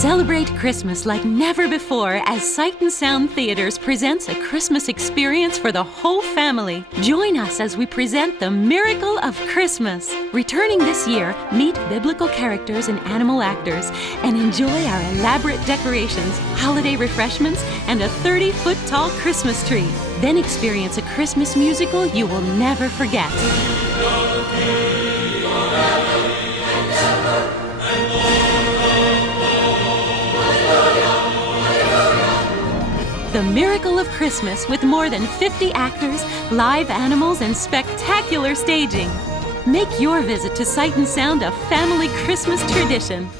Celebrate Christmas like never before as Sight and Sound Theaters presents a Christmas experience for the whole family. Join us as we present the Miracle of Christmas. Returning this year, meet biblical characters and animal actors and enjoy our elaborate decorations, holiday refreshments, and a 30-foot-tall Christmas tree. Then experience a Christmas musical you will never forget. The Miracle of Christmas with more than 50 actors, live animals, and spectacular staging. Make your visit to Sight and Sound a family Christmas tradition.